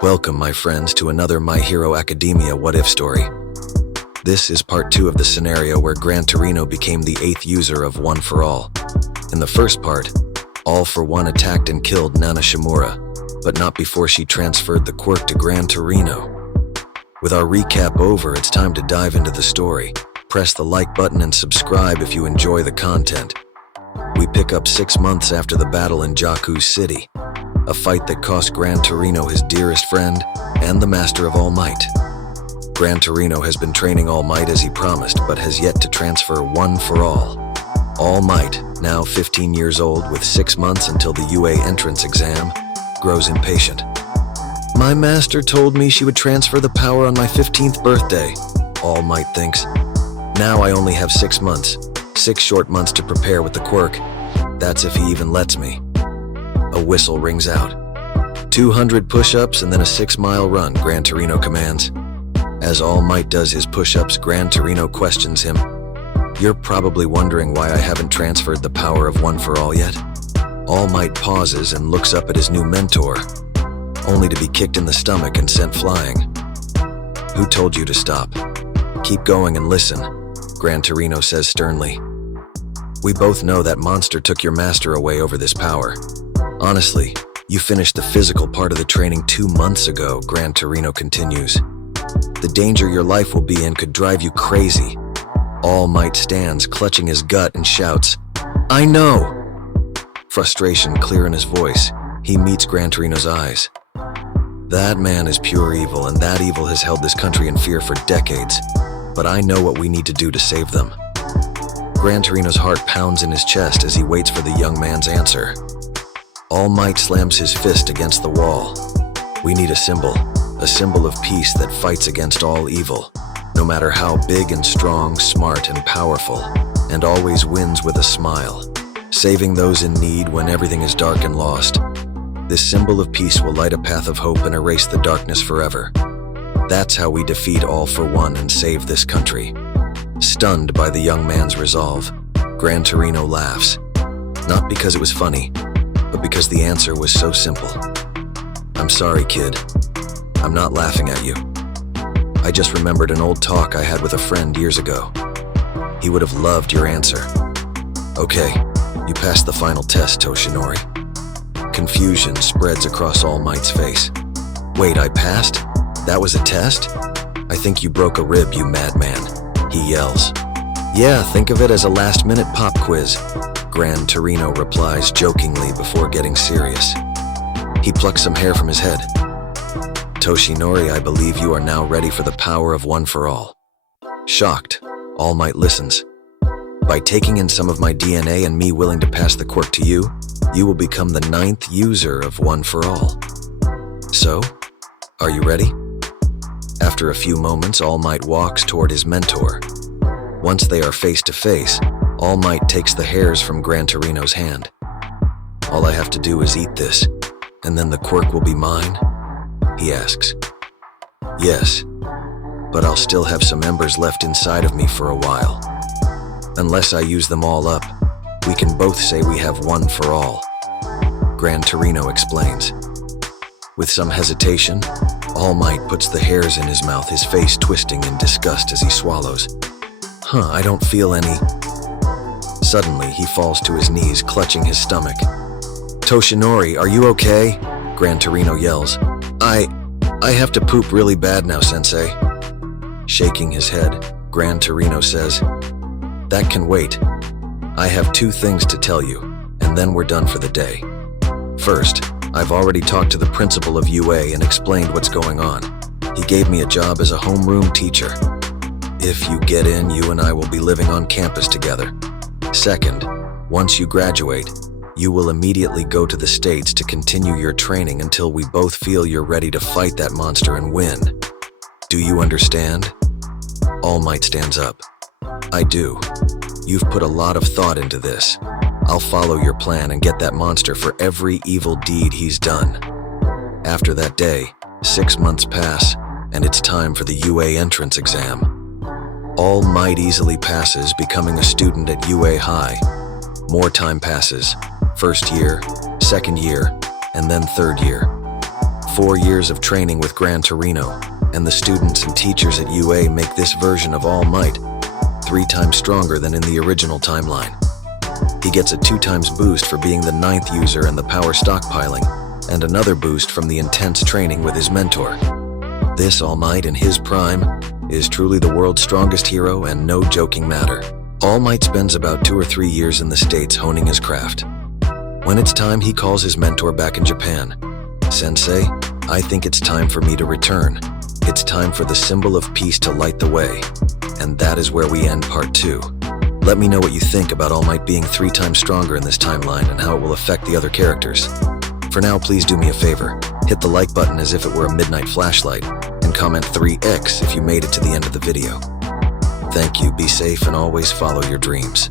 Welcome, my friends, to another My Hero Academia what-if story. This is part 2 of the scenario where Gran Torino became the 8th user of One for All. In the first part, All for One attacked and killed Nana Shimura, but not before she transferred the quirk to Gran Torino. With our recap over, it's time to dive into the story. Press the like button and subscribe if you enjoy the content. We pick up 6 months after the battle in Jakku City, a fight that cost Gran Torino his dearest friend and the Master of All Might. Gran Torino has been training All Might as he promised, but has yet to transfer One for All. All Might, now 15 years old with 6 months until the UA entrance exam, grows impatient. My master told me she would transfer the power on my 15th birthday, All Might thinks. Now I only have 6 months, 6 short months to prepare with the quirk. That's if he even lets me. A whistle rings out. 200 push-ups and then a 6-mile run, Gran Torino commands. As All Might does his push-ups, Gran Torino questions him. You're probably wondering why I haven't transferred the power of One for All yet? All Might pauses and looks up at his new mentor, only to be kicked in the stomach and sent flying. Who told you to stop? Keep going and listen, Gran Torino says sternly. We both know that monster took your master away over this power. Honestly, you finished the physical part of the training 2 months ago, Gran Torino continues. The danger your life will be in could drive you crazy. All Might stands, clutching his gut, and shouts, I know! Frustration clear in his voice, he meets Gran Torino's eyes. That man is pure evil, and that evil has held this country in fear for decades. But I know what we need to do to save them. Gran Torino's heart pounds in his chest as he waits for the young man's answer. All Might slams his fist against the wall. We need a symbol of peace that fights against all evil, no matter how big and strong, smart and powerful, and always wins with a smile, saving those in need when everything is dark and lost. This symbol of peace will light a path of hope and erase the darkness forever. That's how we defeat All for One and save this country. Stunned by the young man's resolve, Gran Torino laughs, not because it was funny, but because the answer was so simple. I'm sorry, kid. I'm not laughing at you. I just remembered an old talk I had with a friend years ago. He would have loved your answer. Okay, you passed the final test, Toshinori. Confusion spreads across All Might's face. Wait, I passed? That was a test? I think you broke a rib, you madman, he yells. Yeah, think of it as a last-minute pop quiz, Gran Torino replies jokingly before getting serious. He plucks some hair from his head. Toshinori, I believe you are now ready for the power of One for All. Shocked, All Might listens. By taking in some of my DNA and me willing to pass the quirk to you, you will become the 9th user of One for All. So, are you ready? After a few moments, All Might walks toward his mentor. Once they are face to face, All Might takes the hairs from Gran Torino's hand. All I have to do is eat this, and then the quirk will be mine? He asks. Yes, but I'll still have some embers left inside of me for a while. Unless I use them all up, we can both say we have One for All, Gran Torino explains. With some hesitation, All Might puts the hairs in his mouth, his face twisting in disgust as he swallows. I don't feel any. Suddenly, he falls to his knees, clutching his stomach. Toshinori, are you okay? Gran Torino yells. I have to poop really bad now, sensei. Shaking his head, Gran Torino says, that can wait. I have 2 things to tell you, and then we're done for the day. First, I've already talked to the principal of UA and explained what's going on. He gave me a job as a homeroom teacher. If you get in, you and I will be living on campus together. Second, once you graduate, you will immediately go to the States to continue your training until we both feel you're ready to fight that monster and win. Do you understand? All Might stands up. I do. You've put a lot of thought into this. I'll follow your plan and get that monster for every evil deed he's done. After that day, 6 months pass, and it's time for the UA entrance exam. All Might easily passes, becoming a student at UA High. More time passes, 1st year, 2nd year, and then 3rd year. 4 years of training with Gran Torino, and the students and teachers at UA make this version of All Might 3 times stronger than in the original timeline. He gets a 2 times boost for being the 9th user and the power stockpiling, and another boost from the intense training with his mentor. This All Might in his prime is truly the world's strongest hero and no joking matter. All Might spends about 2 or 3 years in the States honing his craft. When it's time, he calls his mentor back in Japan. "Sensei, I think it's time for me to return. It's time for the symbol of peace to light the way." And that is where we end part 2. Let me know what you think about All Might being 3 times stronger in this timeline and how it will affect the other characters. For now, please do me a favor. Hit the like button as if it were a midnight flashlight, and comment 3x if you made it to the end of the video. Thank you, be safe, and always follow your dreams.